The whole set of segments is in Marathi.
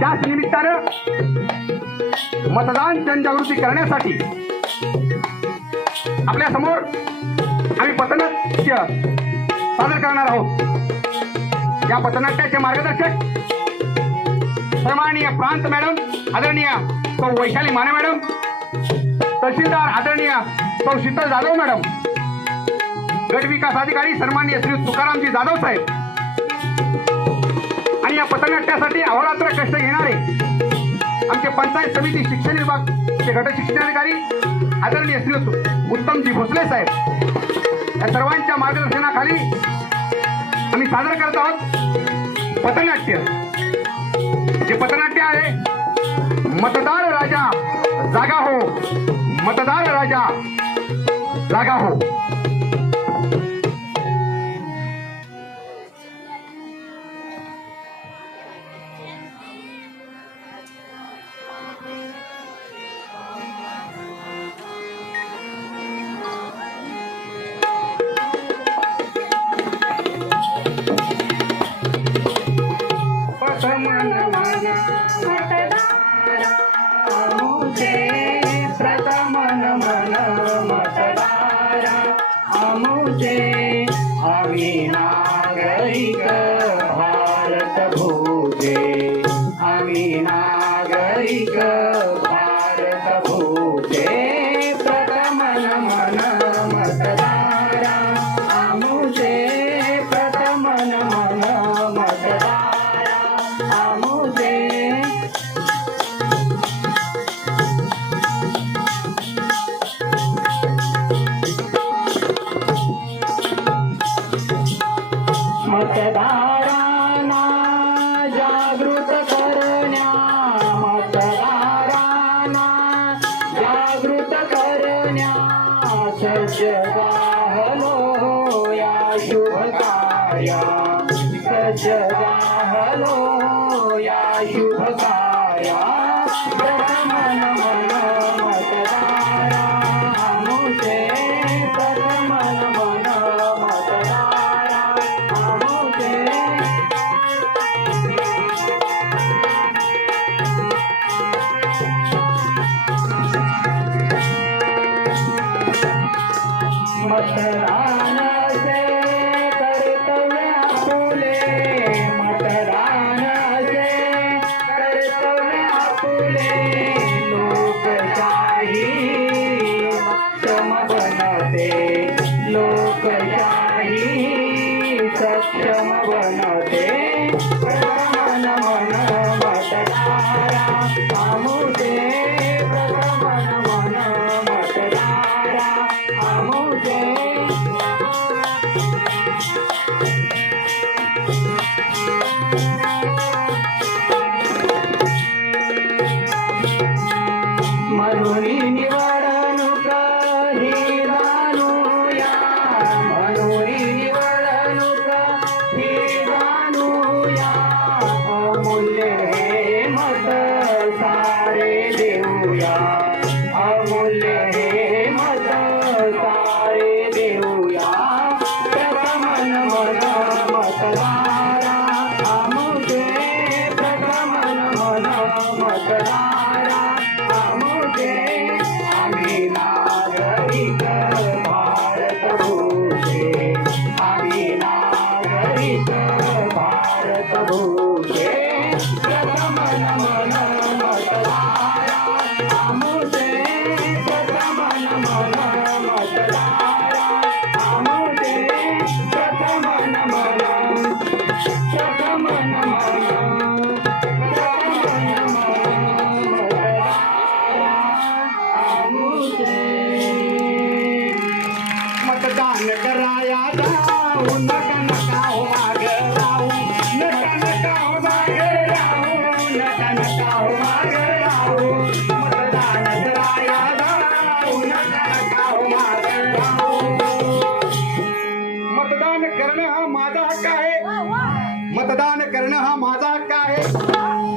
त्याच निमित्तानं मतदान जनजागृती करण्यासाठी आपल्या समोर आम्ही पथनाट्य सादर करणार आहोत। या पथनाट्याचे मार्गदर्शक सन्माननीय प्रांत मॅडम आदरणीय सौ वैशाली माने मॅडम, तहसीलदार आदरणीय सौ शीतल जाधव मॅडम, गट विकास अधिकारी सन्माननीय श्री तुकारामजी जाधव साहेब आणि या पथनाट्यासाठी अहोरात्र कष्ट घेणारे आमचे पंचायत समिती शिक्षण विभागचे गट शिक्षणाधिकारी आदरणीय श्री उत्तमजी भोसले साहेब, या सर्वांच्या मार्गदर्शनाखाली आम्ही सादर करत आहोत पथनाट्य। जे पथनाट्य आहे, मतदार राजा जागा हो, मतदार राजा जागा हो।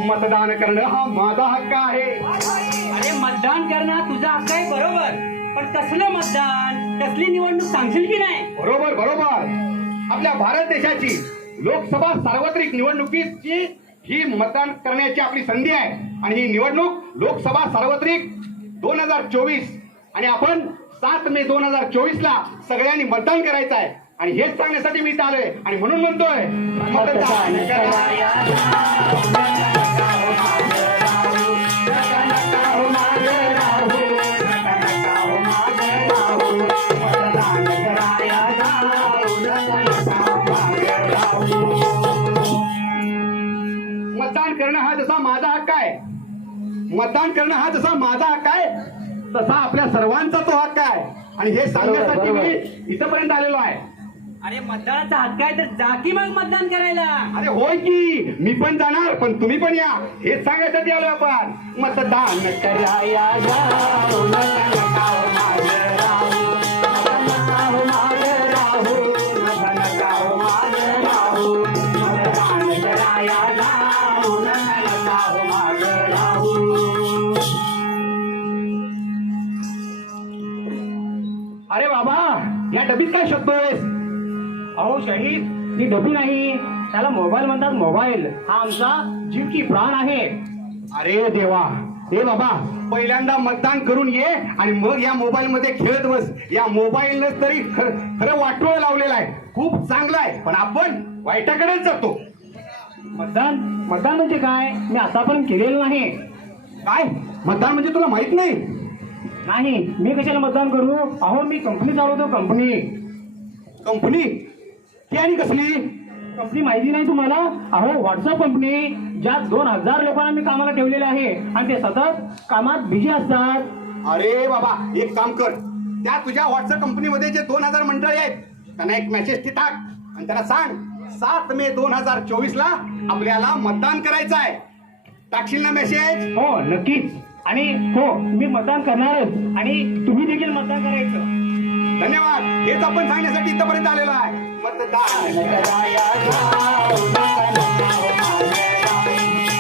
मतदान करणं हा माझा हक्क आहे। अरे मतदान करणं तुझा हक्क आहे बरोबर, पण कसलं मतदान, कसली निवडणूक सांगशील की नाही? बरोबर बरोबर। आपल्या भारत देशाची लोकसभा सार्वत्रिक निवडणुकीची ही मतदान करण्याची आपली संधी आहे आणि ही निवडणूक लोकसभा सार्वत्रिक 2024 आणि आपण 7 मे 2024 ला सगळ्यांनी मतदान करायचं आहे आणि हेच सांगण्यासाठी मी इथं आलोय आणि म्हणून म्हणतोय मतदान करा. मतदान करणं हा जसा माझा हक्क आहे, मतदान करणं हा जसा माझा हक्क आहे तसा आपल्या सर्वांचा तो हक्क आहे आणि हे सांगण्यासाठी मी इथपर्यंत आलेलो आहे. अरे मतदानाचा हक्क आहे तर जा की मग मतदान करायला. अरे होय की मी पण जाणार, पण तुम्ही पण या हेच सांगण्यासाठी आलो आपण. मतदान कराया जाऊ नका नका हो माझं राहू, नका नका हो माझं राहू, नका नका हो माझं राहू, मतदान कराया जाऊ नका नका हो माझं राहू. अरे बाबा या डबीत काय शोधतोयस? अहो शहीद, ती डबी नाही, त्याला मोबाईल म्हणतात. मोबाईल हा आमचा जीव की प्राण आहे. अरे देवा, हे बाबा पहिल्यांदा मतदान करून ये आणि मग या मोबाईल मध्ये खेळत बस. या मोबाईलनं तरी खरं वाटोळ लावलेलं आहे, खूप चांगलं आहे, पण आपण वाईटाकडेच जातो. मतदान मतदान म्हणजे काय? मी आतापर्यंत केलेलं नाही. काय मतदान म्हणजे तुला माहित नाही? नाही, मी कशाला मतदान करू? अहो मी कंपनी चालवतो. कंपनी कंपनी ती आणि कसली कंपनी माहिती नाही तुम्हाला? अहो व्हॉट्सअप कंपनी, ज्यात 2000 लोकांना मी कामाला ठेवलेले आहे आणि ते सतत कामात बिझी असतात. अरे बाबा एक काम कर, त्या तुझ्या व्हॉट्सअप कंपनीमध्ये जे 2000 मंडळी आहेत त्यांना एक मेसेज टाक आणि त्यांना सांग 7 मे 2024 ला आपल्याला मतदान करायचं आहे. टाकशील ना मेसेज? हो नक्कीच. आणि हो मी मतदान करणारच आणि तुम्ही देखील मतदान करायचं. धन्यवाद. हेच आपण सांगण्यासाठी इथपर्यंत आलेलो आहे. मतदान कराया जाऊ नका नका हो माझं राहू,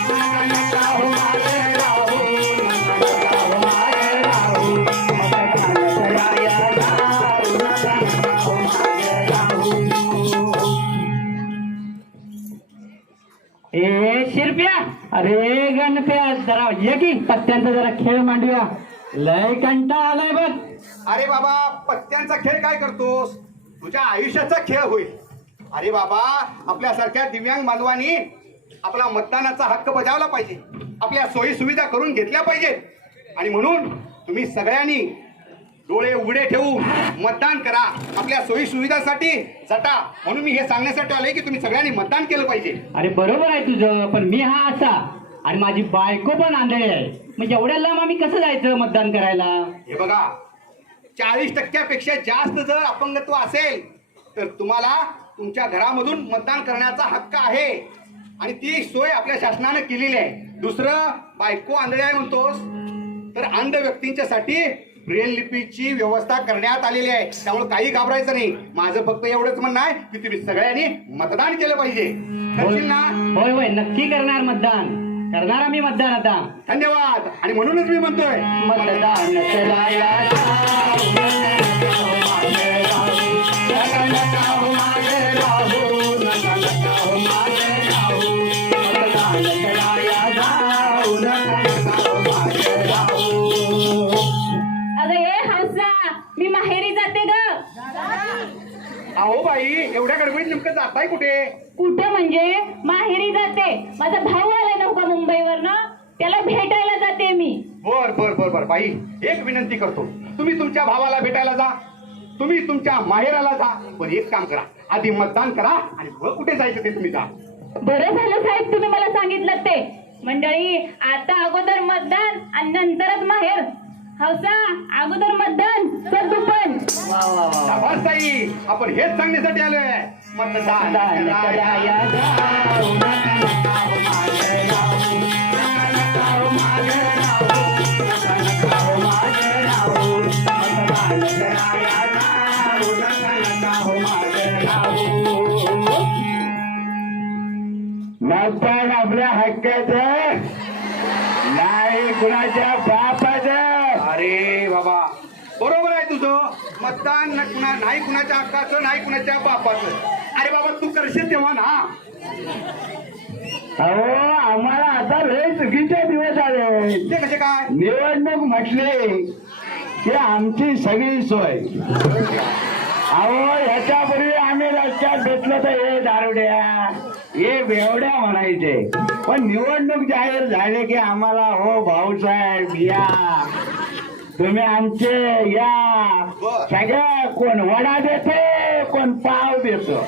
नका नका हो माझं राहू, नका नका हो माझं राहू, मतदान कराया जाऊ नका नका हो माझं राहू. ए शिरप्या, अरे गणप्या, जरा ये की पत्त्यांचा जरा खेळ मांडूया. लय कंटाळा आलाय बघ. अरे बाबा पत्त्यांचा खेळ काय करतोस? तुझ्या आयुष्याचा खेळ होईल. अरे बाबा आपल्यासारख्या दिव्यांग बांधवांनी आपला मतदानाचा हक्क बजावला पाहिजे, आपल्या सोयी सुविधा करून घेतल्या पाहिजेत आणि म्हणून तुम्ही सगळ्यांनी डोळे उघडे ठेवून मतदान करा. आपल्या सोयी सुविधासाठी झटा. म्हणून मी हे सांगण्यासाठी आलोय की तुम्ही सगळ्यांनी मतदान केलं पाहिजे. अरे बरोबर आहे तुझं, पण मी हा असा आणि माझी बायको पण आंधळी आहे. म्हणजे एवढ्या लांब आम्ही कसं जायचं मतदान करायला? हे बघा 40% जास्त जर अपंगत्व असेल तर तुम्हाला तुमच्या घरामधून मतदान करण्याचा हक्क आहे आणि ती सोय आपल्या शासनाने केलेली आहे. दुसरं बायको आंधळी आहे म्हणतोस तर अंध व्यक्तींच्यासाठी ब्रेल लिपीची व्यवस्था करण्यात आलेली आहे. त्यामुळे काही घाबरायचं नाही. माझं फक्त एवढंच म्हणणं आहे की तुम्ही सगळ्यांनी मतदान केलं पाहिजे. करशील ना? होय होय नक्की करणार मतदान. करणार आम्ही मतदान आता. धन्यवाद. आणि म्हणूनच मी म्हणतोय मतदान कराया जाऊ नका हो माझं राहू, नका नका हो माझं राहू, नका नका हो माझं राहू, मतदान कराया जाऊ नका नका हो माझं राहू. अगं ये हौसा, मी माहेरी जाते ग. अहो बाई एवढ्या गडबडीत नेमकं जाताय कुठे? कुठं म्हणजे माहेरी जाते. माझा भाऊ आलाय नव्हता मुंबईवरनं, त्याला भेटायला जाते मी. बर बर बर बर बाई एक विनंती करतो, तुम्ही तुमच्या भावाला भेटायला जा, तुम्ही तुमच्या माहेराला जा, पण एक काम करा, आधी मतदान करा आणि मग कुठे जायचं ते तुम्ही जा. बरं झालं साहेब तुम्ही मला सांगितलं ते. मंडळी आता अगोदर मतदान आणि नंतरच माहेर. हौसा अगोदर मतदान तर तू पण. शाबास ताई, आपण हेच सांगण्यासाठी आलोय. मतदान कराया जाऊ नका नका हो माझं राहू, नका नका हो माझं राहू, नका नका हो माझं राहू, मतदान कराया जाऊ नका नका हो माझं राहू. मतदान आपल्या हक्काचं नाही कुणाच्या बापाचं. अरे बाबा बरोबर आहे तुझं. मतदान नाही कुणाच्या हक्काचं, नाही कुणाच्या बापाचं. अरे बाबा तू करशील तेव्हा ना. अहो आम्हाला आता लय चुकीचे दिवस आले. ते कसे काय? निवडणूक म्हटले की आमची सगळी सोय. अहो ह्याच्यापूर्वी आम्ही रस्त्यात भेटलो तर हे दारुड्या हे बेवड्या म्हणायचे, पण निवडणूक जाहीर झाले की आम्हाला हो भाऊसाहेब या तुम्ही आमचे या. सगळ्या कोण वडा देतो, कोण पाव देतो,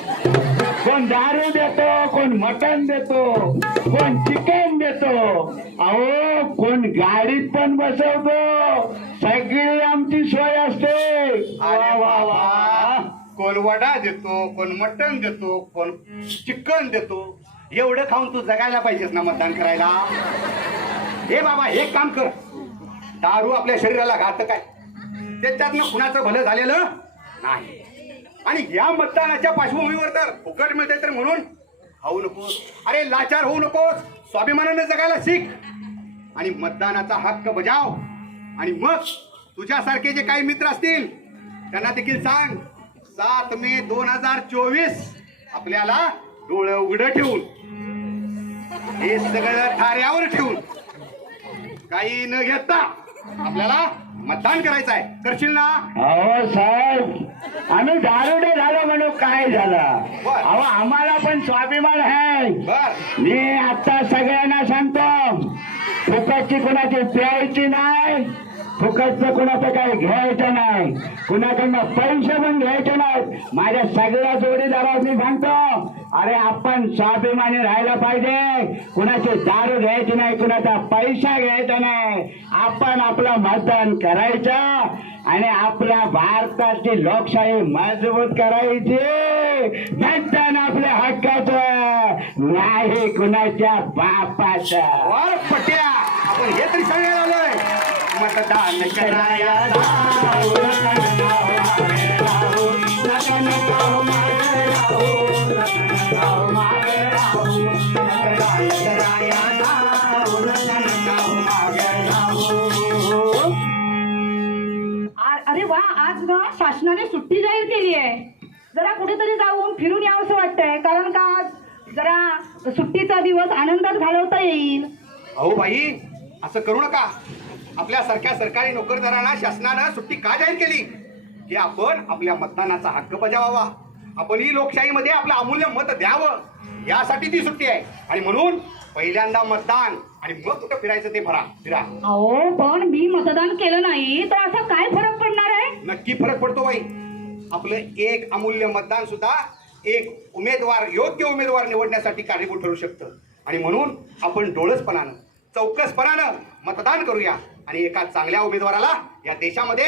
कोण दारू देतो, कोण मटण देतो, कोण चिकन देतो, अहो कोण गाडीत पण बसवतो. सगळी आमची सोय असते. अरे वा वा. कोण वडा देतो, कोण मटण देतो, कोण चिकन देतो. एवढं खाऊन तू जगायला पाहिजेस ना मतदान करायला. हे बाबा हे काम कर. दारू आपल्या शरीराला घातक आहे, त्याच्यातनं कुणाचं भलं झालेलं नाही. आणि या मतदानाच्या पार्श्वभूमीवर तर फुकट मिळते तर म्हणून खाऊ नकोस. अरे लाचार होऊ नकोस. स्वाभिमानाने जगायला शिक आणि मतदानाचा हक्क बजाव. आणि मग तुझ्यासारखे जे काही मित्र असतील त्यांना देखील सांग 7 मे 2024 आपल्याला डोळं उघडं ठेवून हे सगळं थाऱ्यावर ठेवून काही न घेता आपल्याला मतदान करायचं आहे. करशील ना? अहो साहेब आम्ही दारुडे झालो म्हणून काय झालं. बर. अहो आम्हाला पण स्वाभिमान आहे. बर. मी आता सगळ्यांना सांगतो फुकटची कुणाची प्यायची नाही, फुकटचं कुणाचं काही घ्यायचं नाही, कुणाकडनं पैसे पण घ्यायचे नाहीत. माझ्या सगळ्या जोडीदारांनी सांगतो अरे आपण स्वाभिमानी राहायला पाहिजे. कुणाची दारू घ्यायची नाही, कुणाचा पैसा घ्यायचा नाही. आपण आपलं मतदान करायचं आणि आपल्या भारताची लोकशाही मजबूत करायची. मतदान आपल्या हक्काचं नाही कुणाच्या बापाचं. वर पट्या आपण हे तरी सांगायला आलोय. मतदान कराया अरे वा, आज ना शासनाने सुट्टी जाहीर केली आहे. जरा कुठेतरी जाऊन फिरून यावंसं वाटतंय, कारण का आज जरा सुट्टीचा दिवस आनंदात घालवता येईल. अहो बाई असं करू नका. आपल्यासारख्या सरकारी नोकरदारांना शासनानं सुट्टी का जाहीर केली की आपण आपल्या मतदानाचा हक्क बजावावा, आपण ही लोकशाहीमध्ये आपलं अमूल्य मत द्यावं, यासाठी ती सुट्टी आहे. आणि म्हणून पहिल्यांदा मतदान आणि मग कुठं फिरायचं ते फिरा. अहो पण मी मतदान केलं नाही तर असा काय फरक पडणार आहे? नक्की फरक पडतो बाई. आपलं एक अमूल्य मतदान सुद्धा एक उमेदवार, योग्य उमेदवार निवडण्यासाठी कारणीभूत ठरू शकतं. आणि म्हणून आपण डोळसपणानं, चौकसपणानं मतदान करूया आणि एका चांगल्या उमेदवाराला या देशामध्ये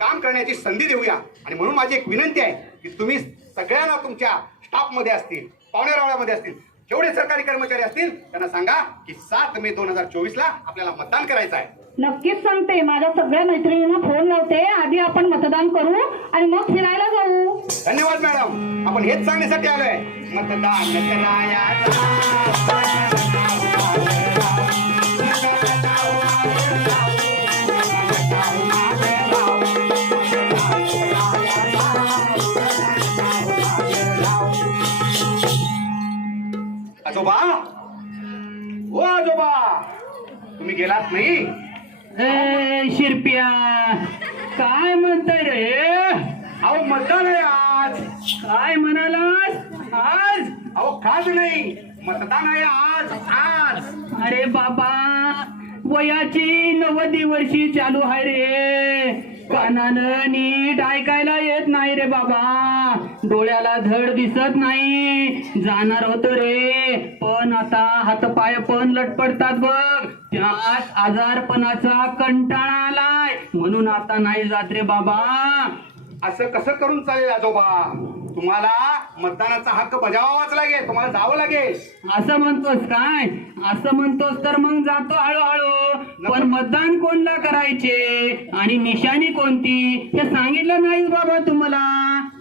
काम करण्याची संधी देऊया. आणि म्हणून माझी एक विनंती आहे की तुम्ही सगळ्यांना तुमच्या स्टाफमध्ये असतील, पाहुणेरावळ्यामध्ये असतील, जेवढे सरकारी कर्मचारी असतील त्यांना सांगा की 7 मे 2024 आपल्याला मतदान करायचं आहे. नक्कीच सांगते. माझ्या सगळ्या मैत्रिणींना फोन लावते. आधी आपण मतदान करू आणि मग फिरायला जाऊ. धन्यवाद मॅडम. आपण हेच सांगण्यासाठी आलोय. मतदान कराया आजोबा, ओ आजोबा, तुम्ही गेलात नाही? शिरप्या काय म्हणताय रे. अहो मतदान आहे आज. काय म्हणालास आज. अहो खास नाही, मतदान आहे आज. अरे बाबा वयाची 90 वर्षी चालू आहे रे. कानानं नीट ऐकायला येत नाही रे बाबा. डोळ्याला धड दिसत नाही. जाणार होतो रे पण आता हातपाय पण लटपडतात बघ. त्यात आजारपणाचा कंटाळा आलाय म्हणून आता नाही जात रे बाबा. असं कसं करून चालेल आजोबा. तुम्हाला मतदानाचा हक्क बजावावाच लागेल. तुम्हाला जावं लागेल. असं म्हणतोस काय. असं म्हणतोस तर मग जातो हळूहळू. पण मतदान कोणला करायचे आणि निशाणी कोणती हे सांगितलं नाही बाबा तुम्हाला.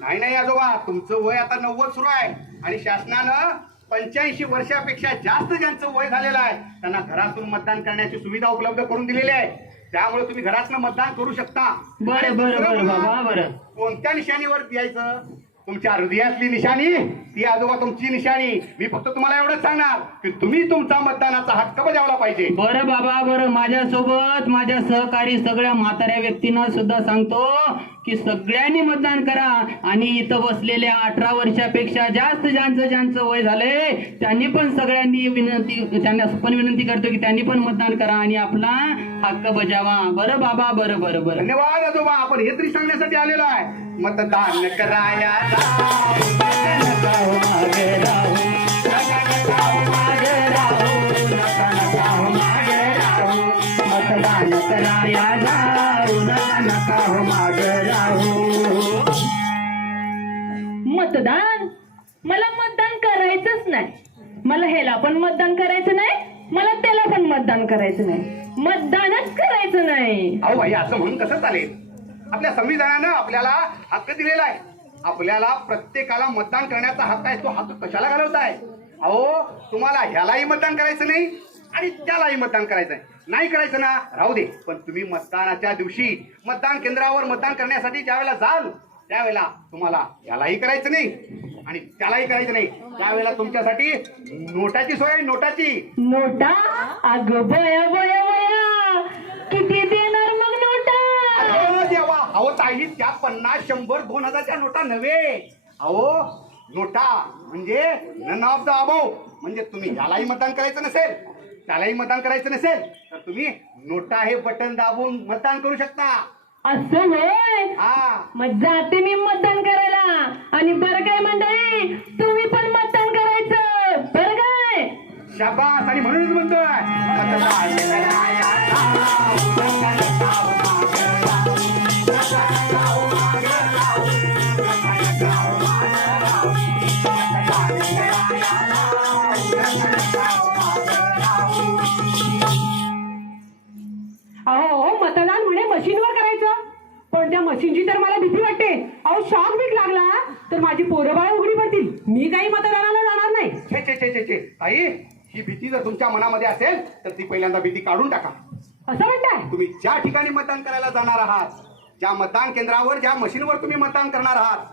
नाही आजोबा, तुमचं वय आता 90 सुरू आहे आणि शासनानं 85 वर्षापेक्षा जास्त ज्यांचं वय झालेलं आहे त्यांना घरातून मतदान करण्याची सुविधा उपलब्ध करून दिलेली आहे. त्यामुळे तुम्ही घरातनं मतदान करू शकता. बरं बरं बरं बाबा बरं. कोणत्या निशाणीवर द्यायचं तुमच्या हृदयातली निशाणी ती आजोबा तुमची निशाणी. मी फक्त तुम्हाला एवढंच सांगणार की तुम्ही तुमचा मतदानाचा हक्क बजावला पाहिजे. बरं बाबा बरं, माझ्यासोबत माझ्या सहकारी सगळ्या म्हाताऱ्या व्यक्तींना सुद्धा सांगतो की सगळ्यांनी मतदान करा. आणि इथं बसलेल्या 18 वर्षापेक्षा जास्त ज्यांचं वय झालंय त्यांनी पण सगळ्यांनी त्यांना पण विनंती करतो की त्यांनी पण मतदान करा आणि आपला हक्क बजावा. बरं बाबा, बरं बरं बरं. धन्यवाद आजोबा. आपण हे तरी सांगण्यासाठी आलेलो आहे. मतदान कराया मतदान कराया जाऊ नका हो मागे राहू. मतदान? मला मतदान करायचंच नाही. मला ह्याला पण मतदान करायचं नाही, मला त्याला पण मतदान करायचं नाही. मतदानच करायचं नाही. अहो भाई, असं म्हणून कसं चालेल? आपल्या संविधानानं आपल्याला हक्क दिलेला आहे. आपल्याला प्रत्येकाला मतदान करण्याचा हक्क आहे. तो हक्क कशाला घालवताय? अहो, तुम्हाला ह्यालाही मतदान करायचं नाही आणि त्यालाही मतदान करायचं नाही करायचं ना, राहू दे. पण तुम्ही मतदानाच्या दिवशी मतदान केंद्रावर मतदान करण्यासाठी ज्यावेळेला जाल त्यावेळेला तुम्हाला यालाही करायचं नाही आणि त्यालाही करायचं नाही. त्यावेळेला तुमच्यासाठी नोटाची सोय आहे, नोटाची. नोटा? अगं बया बया बया, किती देणार मग नोटा? अहो देवा, अहो ताई, त्या 50, 100, 2000च्या नोटा नव्हे. अहो, नोटा म्हणजे नन ऑफ द अबोव. म्हणजे तुम्ही यालाही मतदान करायचं नसेल, त्यालाही मतदान करायचं नसेल तर तुम्ही नोटा हे बटन दाबून मतदान करू शकता. असं होय? हा, मग जाते मी मतदान करायला. आणि बरं काय मंडळी, तुम्ही पण मतदान करायचं, बरं काय? शाबास. आणि म्हणूनच म्हणतोय मतदान कराया अहो, मतदान म्हणे मशीनवर करायचं, पण त्या मशीनची तर मला भीती वाटते. अहो, शॉक बीक लागला तर माझी पोरं बाळ उघडी पडतील. मी काही मतदानाला जाणार नाही. छे छे छे छे छे. ताई, ही भीती जर तुमच्या मनामध्ये असेल तर ती पहिल्यांदा भीती काढून टाका. असं म्हणताय? तुम्ही ज्या ठिकाणी मतदान करायला जाणार आहात, ज्या मतदान केंद्रावर, ज्या मशीनवर तुम्ही मतदान करणार आहात,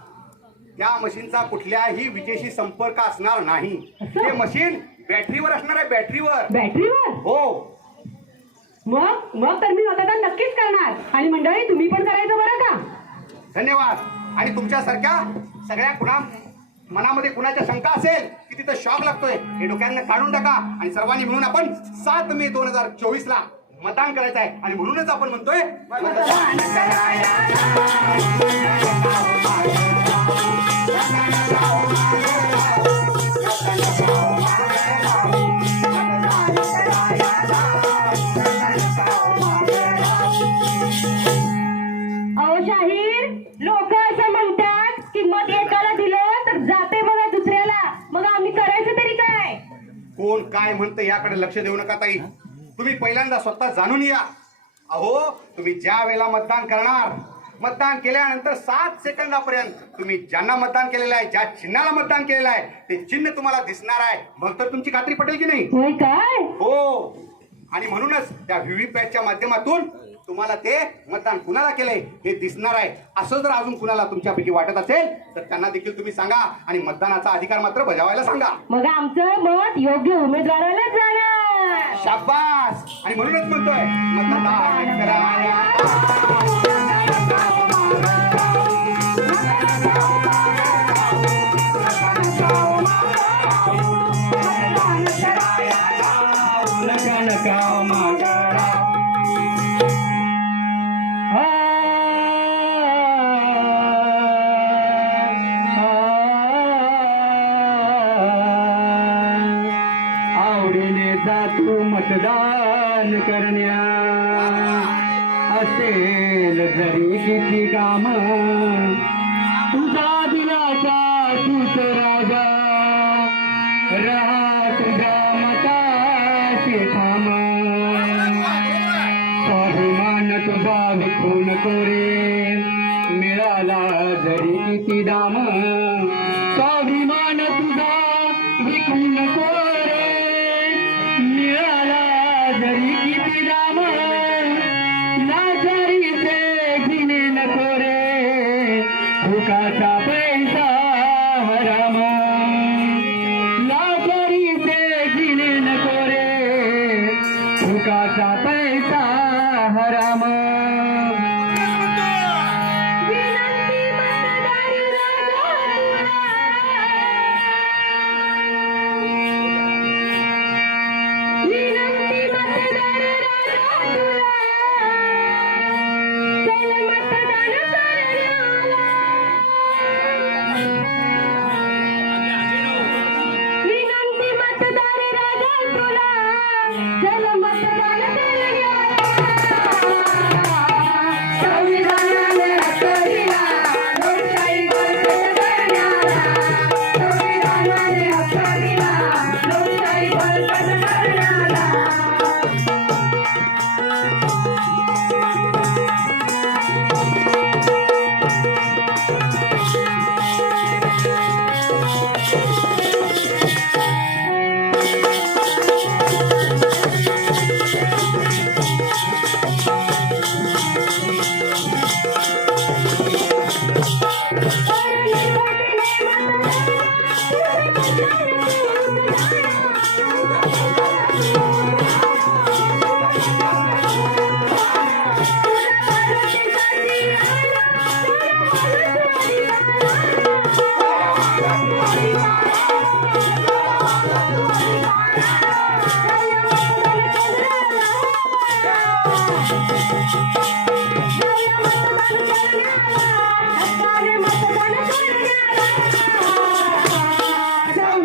त्या मशीनचा कुठल्याही विजेशी संपर्क असणार नाही. ते मशीन बॅटरीवर असणार आहे, बॅटरीवर. बॅटरीवर? हो. मग तर मी मतदान नक्कीच करणार. आणि मंडळी, तुम्ही पण करायचं बरं का? धन्यवाद. आणि तुमच्यासारख्या सगळ्या मनामध्ये कुणाच्या शंका असेल की तिथं शॉक लागतोय, हे डोक्यानं काढून टाका आणि सर्वांनी मिळून आपण 7 मे 2024 ला मतदान करायचं आहे. आणि म्हणूनच आपण म्हणतोय मतदान कराया अहो शाहीर, लोक असं म्हणतात की मत एकाला दिलं तर जाते बघा दुसऱ्याला. मग आम्ही करायचं तरी काय? कोण काय म्हणतं याकडे लक्ष देऊ नका ताई. तुम्ही पहिल्यांदा स्वतः जाणून या. अहो, तुम्ही ज्या वेळेला मतदान करणार, मतदान केल्यानंतर 7 सेकंदापर्यंत तुम्ही ज्यांना मतदान केलेलं आहे, ज्या चिन्हाला मतदान केलेलं आहे ते चिन्ह तुम्हाला दिसणार आहे. मग तर तुमची खात्री पटेल की नाही? होय काय? हो. आणि म्हणूनच त्या व्हीव्हीपॅटच्या माध्यमातून तुम्हाला ते मतदान कुणाला केलंय हे दिसणार आहे. असं जर अजून कुणाला तुमच्यापैकी वाटत असेल तर त्यांना देखील तुम्ही सांगा आणि मतदानाचा अधिकार मात्र बजावायला सांगा. मग आमचं मत योग्य उमेदवारालाच जाणार. शाबास. आणि म्हणूनच म्हणतोय मतदान कराया आवडीने जातो मतदान करण्या, असेल जरी किती काम, तुझा दिलाचा तूच राजा, रहा तुझ्या मताशी ठाम, स्वाभिमान तुझा विकू नको रे, मिळाला जरी किती दाम, स्वाभिमान तुझा विकू नको रे, मिळाला जरी किती दाम, लाचारीचे घेणे नको रे, भुकाचा पैसा भुकाचा पैसा हराम विनंती मतदार विनंती मतदार चल मतदान विनंती मतदार राजा तुला चल मतदान संविधानाने हक्क दिला लोकशाही बळकट करण्याला संविधानाने हक्क दिला लोकशाही बळकट करण्याला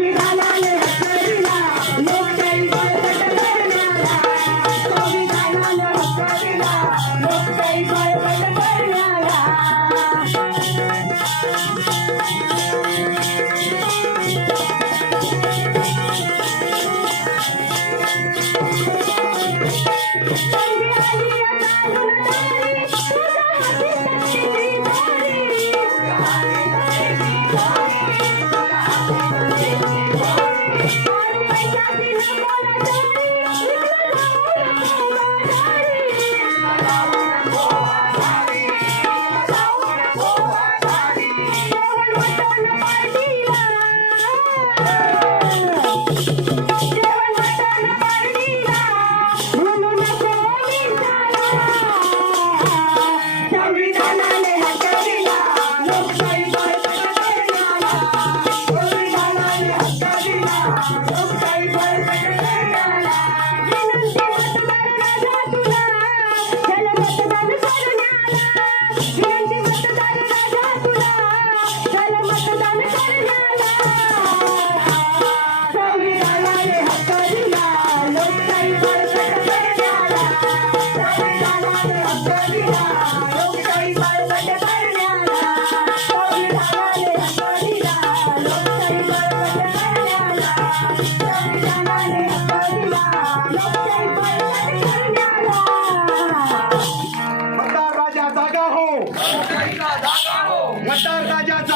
संविधानाने हक्क दिला लोकशाही बळकट करण्याला संविधानाने हक्क दिला लोकशाही बळकट करण्याला संधी आली आता गुणकारी तुझ्या हाती सत्तेची दोरी तुझ्या हाती सत्तेची दोरी तुझ्या हाती सत्तेची दोरी दारू पैशाची नको लाचारी इथं लावू नको वादारी इथं लावू नको वादारी जेवण मटण पार्टीला जेवण मटण पार्टीला म्हणू नको मिठाला संविधानाने हक्क दिला लोकशाही बळकट करण्याला संविधानाने हक्क दिला लोकशाही बळकट करण्याला विनंती मतदार राजा तुला चल मतदान करण्याला विनंती मतदार राजा तुला चल मतदान करण्याला संविधानाने हक्क दिला लोकशाही बळकट करण्याला संविधानाने हक्क दिला लोकशाही बळकट करण्याला संविधानाने हक्क दिला लोकशाही बळकट करण्याला